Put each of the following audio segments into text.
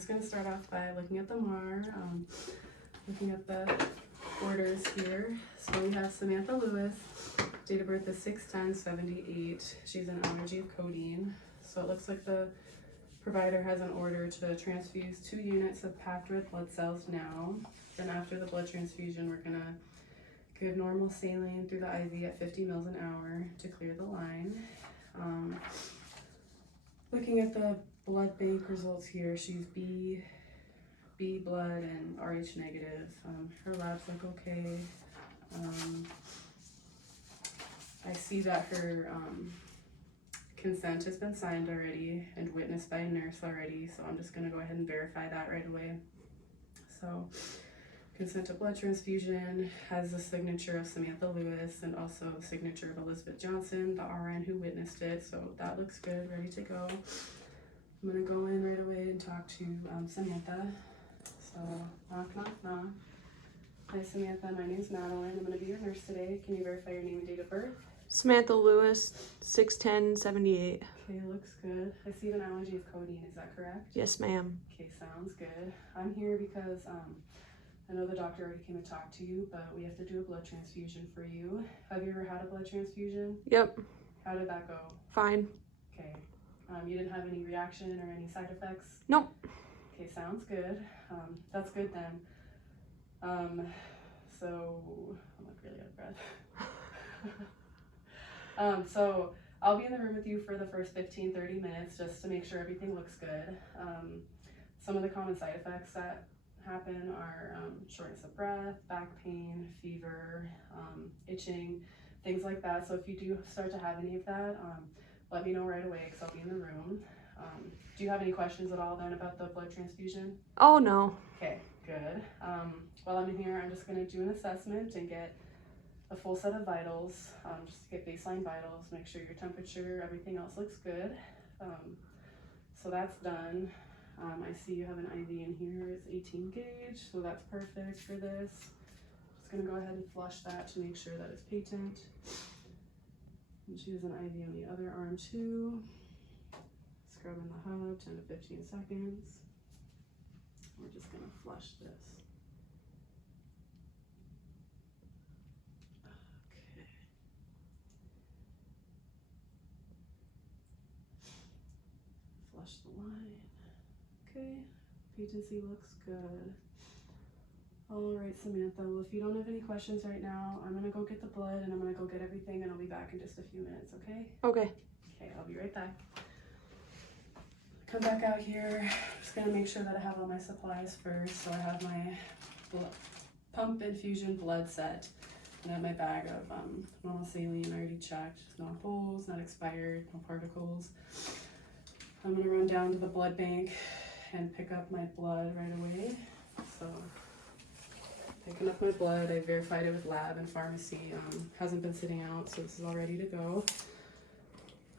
just going to start off by looking at the MAR, looking at the orders here. So we have Samantha Lewis, date of birth is 6/10/78. She's an allergy of codeine. So it looks like the provider has an order to transfuse 2 units of packed red blood cells now. Then after the blood transfusion, we're going to give normal saline through the IV at 50 mils an hour to clear the line. Looking at the blood bank results here, she's B blood and RH negative. Her labs look okay. I see that her consent has been signed already and witnessed by a nurse already, so I'm just going to go ahead and verify that right away. So consent to blood transfusion has the signature of Samantha Lewis and also the signature of Elizabeth Johnson, the RN who witnessed it, so that looks good, ready to go. I'm going to go in right away and talk to Samantha. So knock, knock, knock. Hi Samantha, my name's Madeline. I'm going to be your nurse today. Can you verify your name and date of birth? Samantha Lewis, 6/10/78. Okay, looks good. I see an allergy of codeine, is that correct? Yes, ma'am. Okay, sounds good. I'm here because I know the doctor already came and talked to you, but we have to do a blood transfusion for you. Have you ever had a blood transfusion? Yep. How did that go? Fine. Okay. You didn't have any reaction or any side effects? Nope. Okay, sounds good. That's good then. So I'm like really out of breath. So I'll be in the room with you for the first 15-30 minutes just to make sure everything looks good. Some of the common side effects that happen are shortness of breath, back pain, fever, itching, things like that. So if you do start to have any of that, let me know right away because I'll be in the room. Do you have any questions at all then about the blood transfusion? Oh, no. Okay, good. While I'm in here, I'm just going to do an assessment and get a full set of vitals, just to get baseline vitals, make sure your temperature, everything else looks good. So that's done. I see you have an IV in here. It's 18 gauge, so that's perfect for this. Just going to go ahead and flush that to make sure that it's patent. And she has an IV on the other arm too. Scrubbing the hub, 10 to 15 seconds. We're just going to flush this. Okay. Flush the line. Okay, patency looks good. All right, Samantha, well, if you don't have any questions right now, I'm gonna go get the blood and I'm gonna go get everything and I'll be back in just a few minutes, okay? Okay. Okay, I'll be right back. Come back out here. Just gonna make sure that I have all my supplies first. So I have my pump infusion blood set. And I have my bag of normal saline already checked. No holes, not expired, no particles. I'm gonna run down to the blood bank and pick up my blood right away. So picking up my blood, I verified it with lab and pharmacy. Hasn't been sitting out, so this is all ready to go.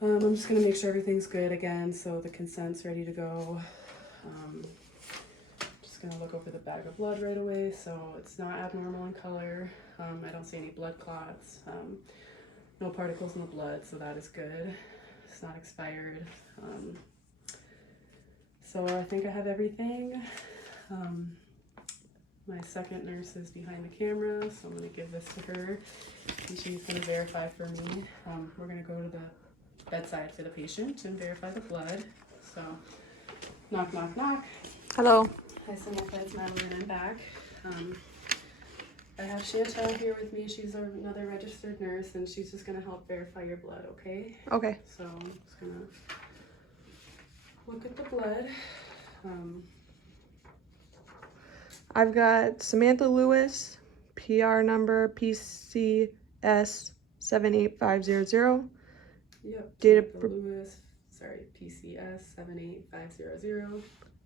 I'm just gonna make sure everything's good again, so the consent's ready to go. Just gonna look over the bag of blood right away, so it's not abnormal in color. I don't see any blood clots, no particles in the blood, so that is good. It's not expired. So I think I have everything. My second nurse is behind the camera, so I'm gonna give this to her and she's gonna verify for me. We're gonna go to the bedside for the patient and verify the blood. So knock, knock, knock. Hello. Hi Samantha, it's Madeline, I'm back. I have Chantel here with me. She's another registered nurse and she's just gonna help verify your blood, okay? Okay. So I'm just gonna look at the blood. I've got Samantha Lewis, PR number PCS 78500. Yep. Date of Samantha Lewis, sorry, PCS 78500.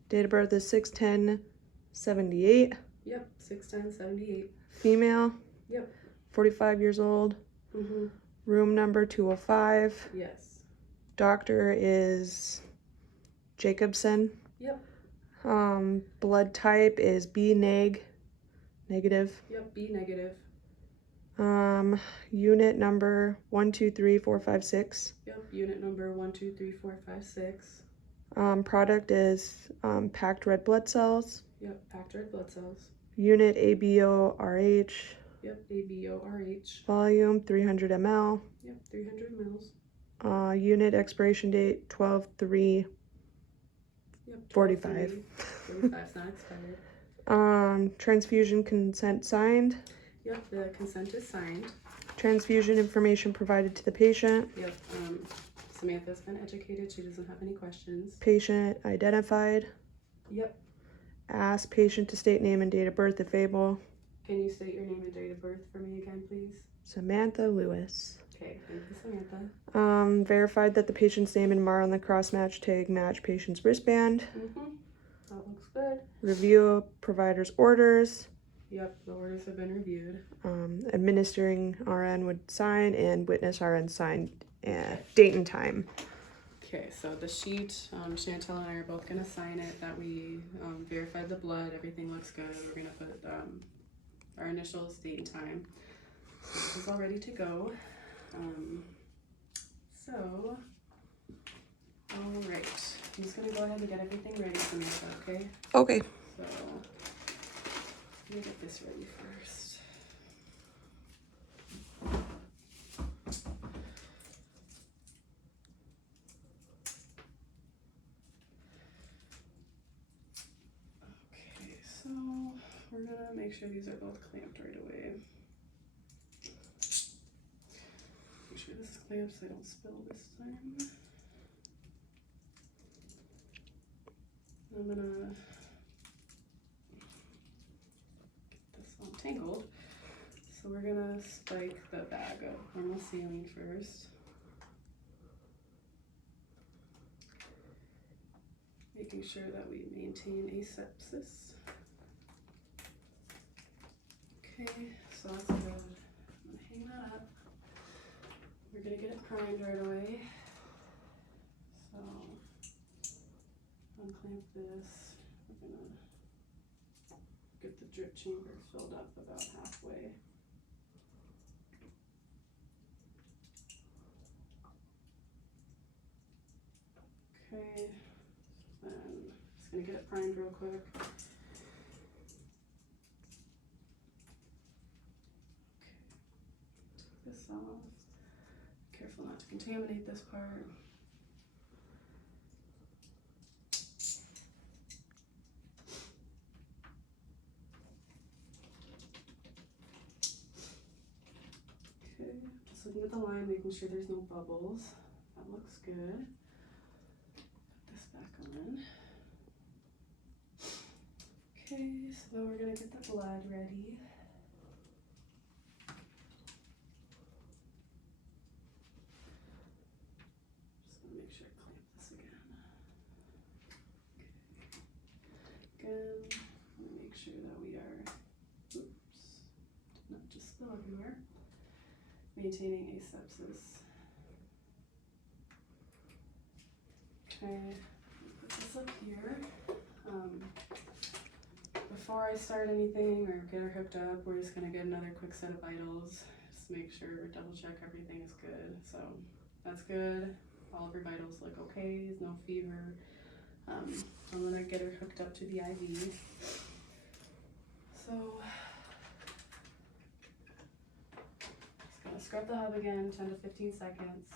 Date of birth is 6/10/78. Yep, 6/10/78. Female. Yep. 45 years old. Mhm. Room number 205. Yes. Doctor is Jacobson. Yep. Blood type is B negative. Yep, B negative. Unit number 123456. Yep, unit number 123456. Product is packed red blood cells. Yep, packed red blood cells. Unit ABORH. Yep, ABORH. Volume 300 ml. Yep, 300 mils. Unit expiration date 12/3. Yep, 45. 45 is not expired. Transfusion consent signed. Yep, the consent is signed. Transfusion information provided to the patient. Yep, Samantha's been educated. She doesn't have any questions. Patient identified. Yep. Ask patient to state name and date of birth if able. Can you state your name and date of birth for me again, please? Samantha Lewis. Okay, thank you, Samantha. Verified that the patient's name and MAR on the cross-match tag match patient's wristband. That looks good. Review provider's orders. Yep, the orders have been reviewed. Administering RN would sign and witness RN signed date and time. Okay, so the sheet, Chantel and I are both going to sign it that we verified the blood, everything looks good. We're going to put our initials, date and time. So this is all ready to go. All right, I'm just going to go ahead and get everything ready for me, okay? Okay. So, let me get this ready first. Okay, so we're gonna make sure these are both clamped right away. Make sure this is clamped so I don't spill this time. I'm gonna get this untangled. So we're gonna spike the bag of normal saline first. Making sure that we maintain asepsis. Okay, so that's good. I'm gonna hang that up. We're gonna get it primed right away. So unclamp this. We're gonna get the drip chamber filled up about halfway. Okay, then just gonna get it primed real quick. Okay. Take this off. Careful not to contaminate this part. Okay, just looking at the line, making sure there's no bubbles. That looks good. Put this back on. Okay, so then we're gonna get the blood ready. Just gonna make sure I clamp this again. Okay. Again, I'm gonna make sure that we are, oops, did not just spill everywhere. Maintaining asepsis. Okay, put this up here. Before I start anything or get her hooked up, we're just gonna get another quick set of vitals. Just make sure, double check everything is good. So that's good. All of her vitals look okay, no fever. I'm gonna get her hooked up to the IV. So just gonna scrub the hub again, 10 to 15 seconds.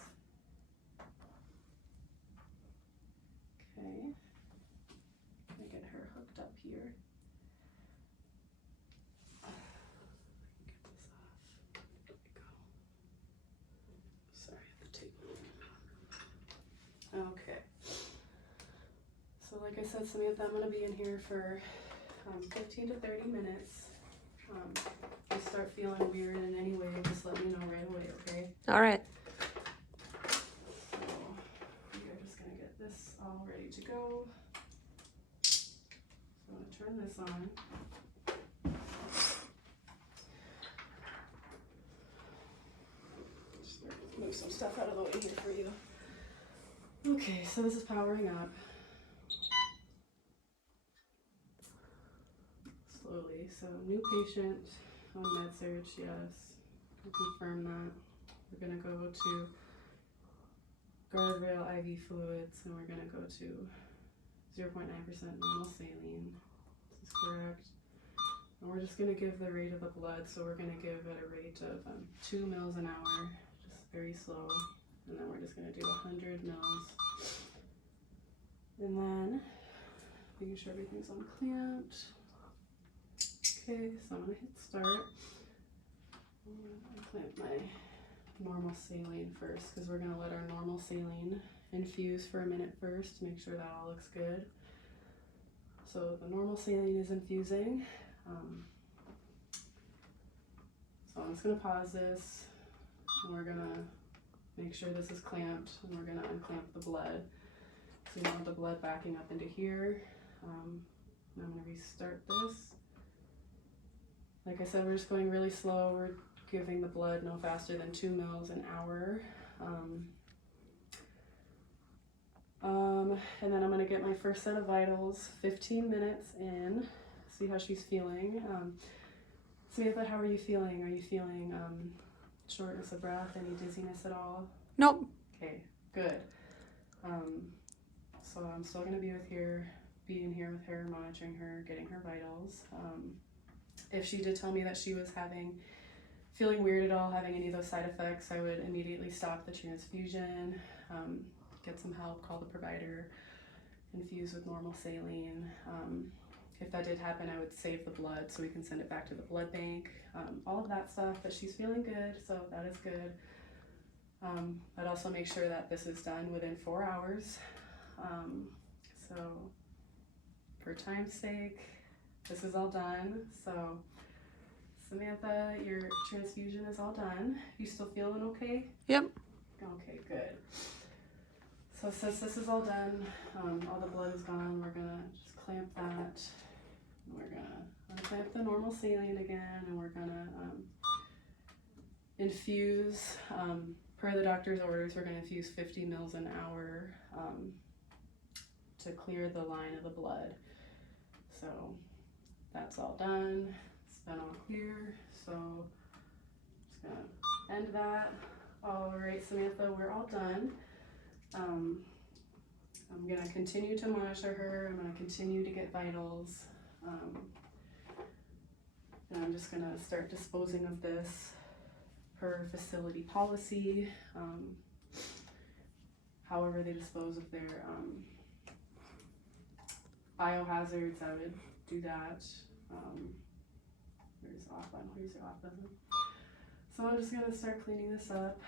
Okay, gonna get her hooked up here. Get this off. There we go. Sorry, the table. Okay. So like I said, Samantha, I'm gonna be in here for 15 to 30 minutes. If you start feeling weird in any way, just let me know right away, okay? All right. So we are just gonna get this all ready to go. So I'm gonna turn this on. Just move some stuff out of the way here for you. Okay, so this is powering up. Slowly. So new patient on med-surg, yes. I'll confirm that. We're gonna go to guardrail IV fluids, and we're gonna go to 0.9% normal saline. This is correct. And we're just going to give the rate of the blood, so we're going to give it a rate of 2 mils an hour, just very slow. And then we're just going to do 100 mils. And then making sure everything's unclamped. Okay, so I'm going to hit start. I'll clamp my normal saline first, because we're going to let our normal saline infuse for a minute first to make sure that all looks good. So the normal saline is infusing. So I'm just going to pause this, and we're going to make sure this is clamped, and we're going to unclamp the blood. So you don't want the blood backing up into here. And I'm going to restart this. Like I said, we're just going really slow. We're giving the blood no faster than 2 mils an hour. And then I'm going to get my first set of vitals 15 minutes in, see how she's feeling. Samantha, how are you feeling? Are you feeling shortness of breath, any dizziness at all? Nope. Okay, good. So I'm still going to be being here with her, monitoring her, getting her vitals. If she did tell me that she was feeling weird at all, having any of those side effects, I would immediately stop the transfusion, get some help, call the provider, infuse with normal saline. If that did happen, I would save the blood so we can send it back to the blood bank. All of that stuff, but she's feeling good, so that is good. I'd also make sure that this is done within 4 hours. So for time's sake, this is all done. So Samantha, your transfusion is all done. You still feeling okay? Yep. Okay, good. So since this is all done, all the blood is gone, we're gonna just clamp that. We're gonna unclamp the normal saline again, and we're gonna infuse, per the doctor's orders, we're gonna infuse 50 mils an hour to clear the line of the blood. So that's all done. It's been all clear. So just gonna end that. All right, Samantha, we're all done. I'm gonna continue to monitor her. I'm gonna continue to get vitals. And I'm just gonna start disposing of this per facility policy. However they dispose of their biohazards, I would do that. Here's your off button. So I'm just gonna start cleaning this up.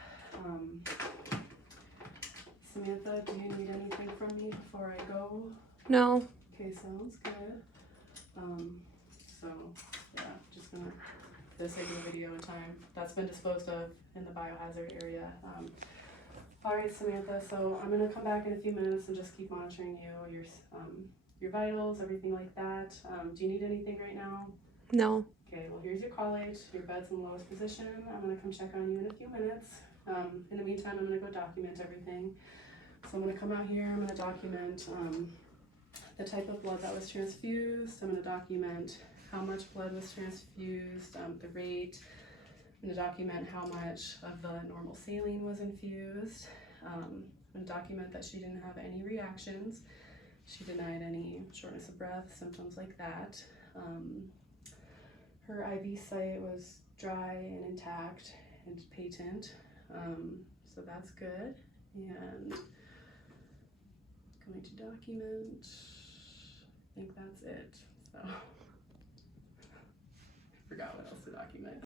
Samantha, do you need anything from me before I go? No. Okay, sounds good. So yeah, just gonna for the sake of the video and time, that's been disposed of in the biohazard area. All right, Samantha. So I'm gonna come back in a few minutes and just keep monitoring you, your vitals, everything like that. Do you need anything right now? No. Okay. Well, here's your call age. Your bed's in the lowest position. I'm gonna come check on you in a few minutes. In the meantime, I'm gonna go document everything. So I'm gonna come out here. I'm gonna document the type of blood that was transfused. I'm gonna document how much blood was transfused, the rate. I'm gonna document how much of the normal saline was infused. I'm gonna document that she didn't have any reactions. She denied any shortness of breath, symptoms like that. Her IV site was dry and intact and patent, so that's good. And going to document, I think that's it. So I forgot what else to document.